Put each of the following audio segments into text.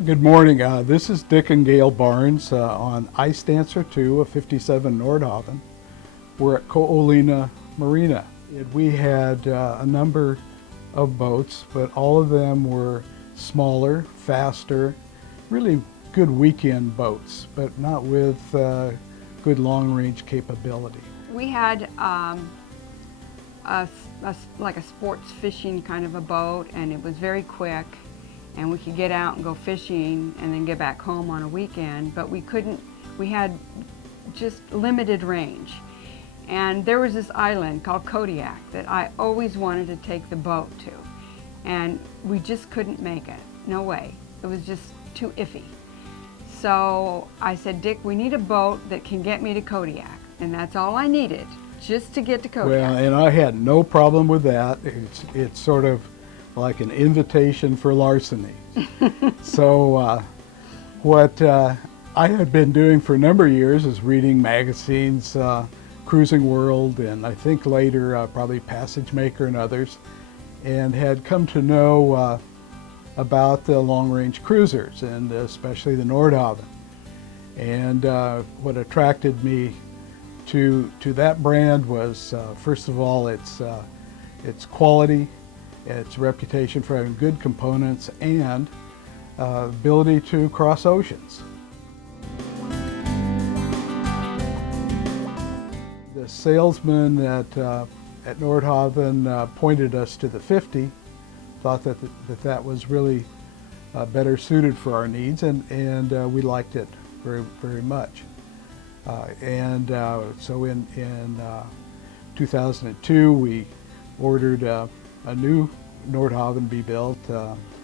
Good morning. This is Dick and Gail Barnes on Ice Dancer 2 of 57 Nordhavn. We're at Ko'olina Marina. We had a number of boats, but all of them were smaller, faster, really good weekend boats, but not with good long-range capability. We had like a sports fishing kind of a boat, and it was very quick, and we could get out and go fishing and then get back home on a weekend, but we had just limited range. And there was this island called Kodiak that I always wanted to take the boat to, and we just couldn't make it. No way. It was just too iffy. So I said, Dick, we need a boat that can get me to Kodiak, and that's all I needed, just to get to Kodiak. Well, and I had no problem with that. It's sort of like an invitation for larceny. So what I had been doing for a number of years is reading magazines, Cruising World, and I think later probably Passage Maker and others, and had come to know about the long-range cruisers, and especially the Nordhavn. And what attracted me to that brand was, first of all, its quality, its reputation for having good components, and ability to cross oceans. The salesman at Nordhavn pointed us to the 50, thought that was really better suited for our needs, and we liked it very, very much. So in 2002, we ordered a new Nordhavn be built,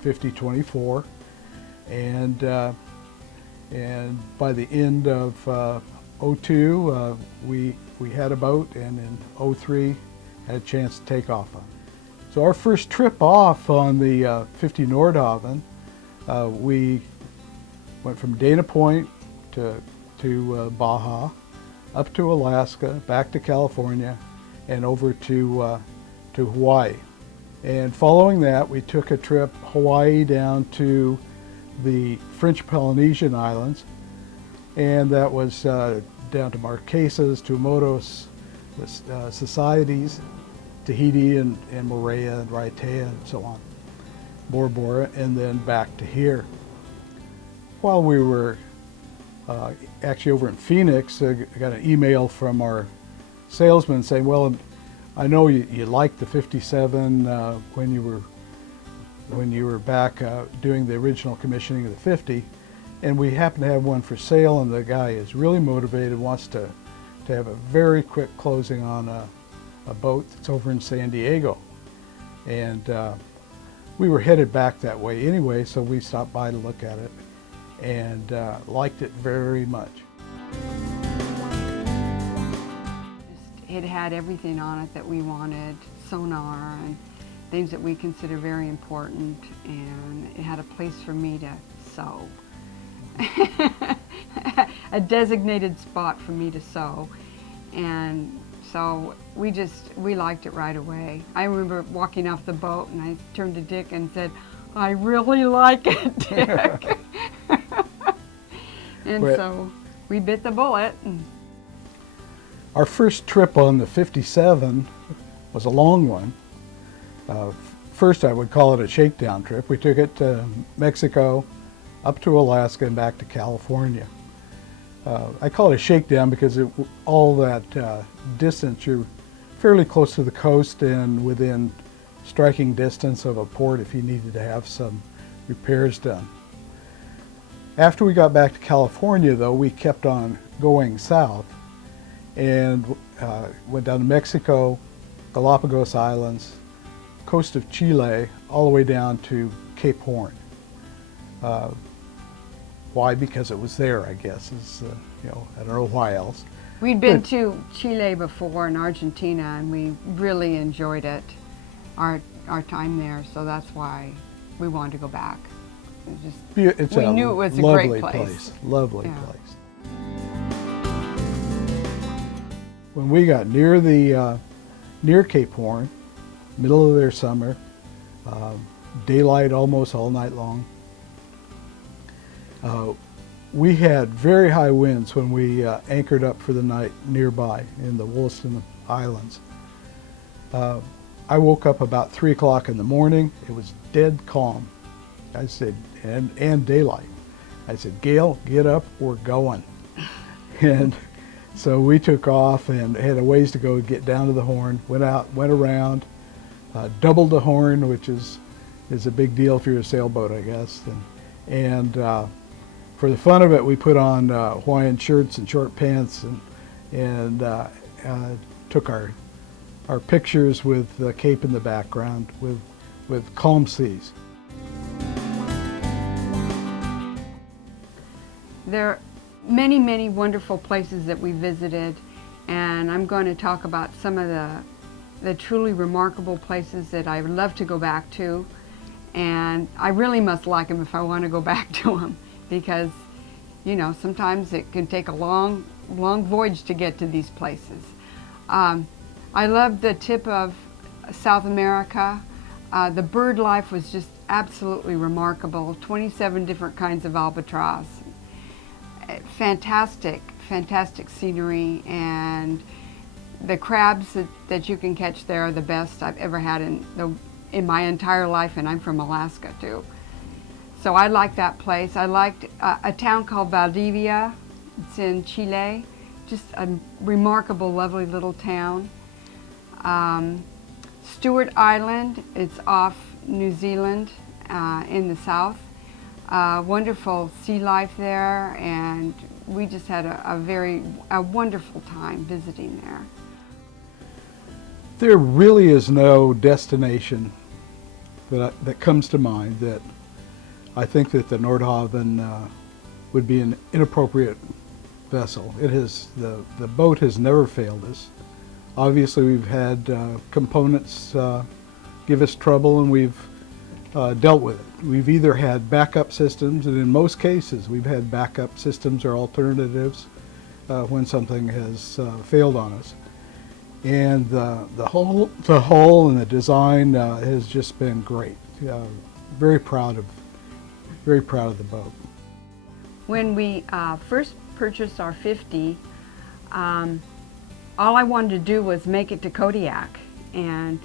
5024, and by the end of 02, we had a boat, and in 03 had a chance to take off on it. So our first trip off on the 50 Nordhavn, we went from Dana Point to Baja, up to Alaska, back to California, and over to Hawaii. And following that, we took a trip Hawaii down to the French Polynesian islands, and that was down to Marquesas, Tuamotus, the Societies, Tahiti, and Moorea, and Raiatea, and so on, Bora Bora, and then back to here. While we were actually over in Phoenix, I got an email from our salesman saying, well, I know you liked the 57 when you were back doing the original commissioning of the 50, and we happen to have one for sale, and the guy is really motivated, wants to have a very quick closing on a boat that's over in San Diego. And we were headed back that way anyway, so we stopped by to look at it, and liked it very much. It had everything on it that we wanted, sonar and things that we consider very important, and it had a place for me to sew. A designated spot for me to sew, and so we liked it right away. I remember walking off the boat, and I turned to Dick and said, I really like it, Dick. And so we bit the bullet. Our first trip on the 57 was a long one. First, I would call it a shakedown trip. We took it to Mexico, up to Alaska, and back to California. I call it a shakedown because all that distance, you're fairly close to the coast and within striking distance of a port if you needed to have some repairs done. After we got back to California, though, we kept on going south and went down to Mexico, Galapagos Islands, coast of Chile, all the way down to Cape Horn. Why? Because it was there, I guess. I don't know why else. We'd been to Chile before and Argentina, and we really enjoyed it, our time there, so that's why we wanted to go back. We knew it was a great place. Lovely place. When we got near Cape Horn, middle of their summer, daylight almost all night long, We had very high winds when we anchored up for the night nearby in the Wollaston Islands. I woke up about 3 o'clock in the morning. It was dead calm. I said, and daylight. I said, Gail, get up, we're going. And so we took off and had a ways to go to get down to the Horn, went out, went around, doubled the Horn, which is a big deal if you're a sailboat, I guess. And for the fun of it, we put on Hawaiian shirts and short pants and took our pictures with the Cape in the background with calm seas. There are many, many wonderful places that we visited, and I'm going to talk about some of the truly remarkable places that I would love to go back to. And I really must like them if I want to go back to them, because, you know, sometimes it can take a long, long voyage to get to these places. I loved the tip of South America. The bird life was just absolutely remarkable. 27 different kinds of albatross. Fantastic, fantastic scenery, and the crabs that you can catch there are the best I've ever had in my entire life, and I'm from Alaska too. So I liked that place. I liked a town called Valdivia. It's in Chile. Just a remarkable, lovely little town. Stewart Island, it's off New Zealand in the south. Wonderful sea life there, and we just had a wonderful time visiting there. There really is no destination that comes to mind that I think that the Nordhavn would be an inappropriate vessel. The boat has never failed us. Obviously, we've had components give us trouble, and we've dealt with it. We've either had backup systems, and in most cases we've had backup systems or alternatives when something has failed on us. And the hull and the design has just been great. Very proud of the boat. When we first purchased our 50, all I wanted to do was make it to Kodiak, and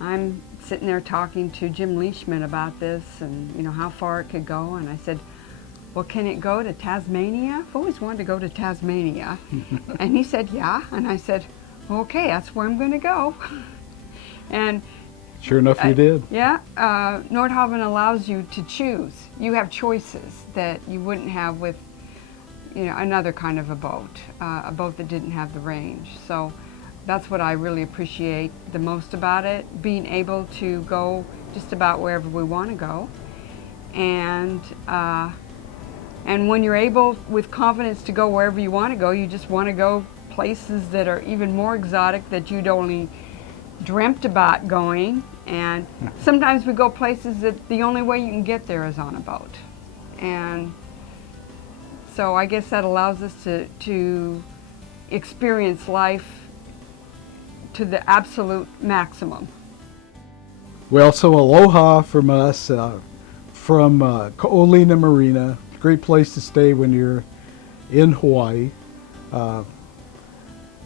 I'm sitting there talking to Jim Leishman about this and, you know, how far it could go, and I said, well, can it go to Tasmania? I've always wanted to go to Tasmania. And he said, yeah, and I said, okay, that's where I'm going to go. And sure enough, you did. Yeah, Nordhavn allows you to choose. You have choices that you wouldn't have with, you know, another kind of a boat that didn't have the range. So that's what I really appreciate the most about it, being able to go just about wherever we want to go. And when you're able with confidence to go wherever you want to go, you just want to go places that are even more exotic that you'd only dreamt about going. And sometimes we go places that the only way you can get there is on a boat. And so I guess that allows us to experience life to the absolute maximum. Well, so aloha from us, from Ko'olina Marina. Great place to stay when you're in Hawaii.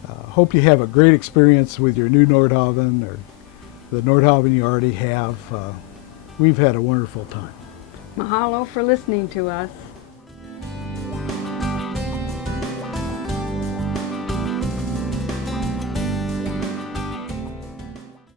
Hope you have a great experience with your new Nordhavn or the Nordhavn you already have. We've had a wonderful time. Mahalo for listening to us.